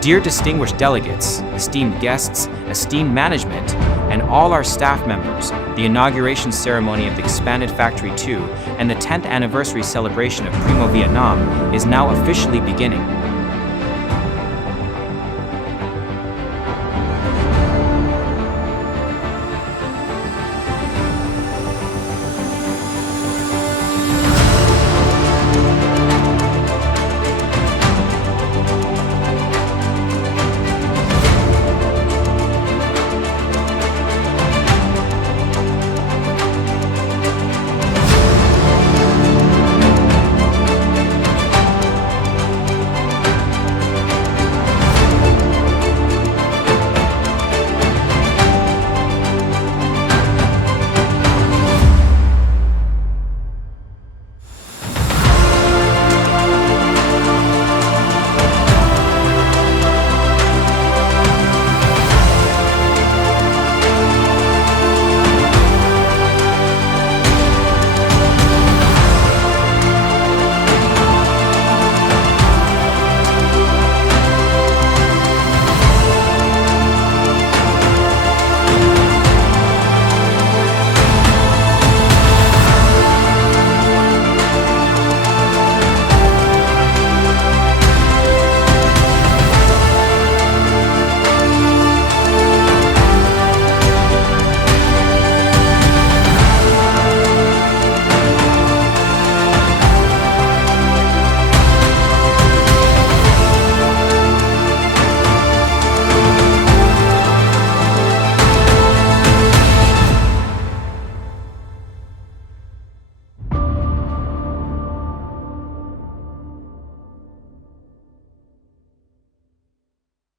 Dear distinguished delegates, esteemed guests, esteemed management, and all our staff members, the inauguration ceremony of the expanded Factory 2 and the 10th anniversary celebration of PREMO Vietnam is now officially beginning.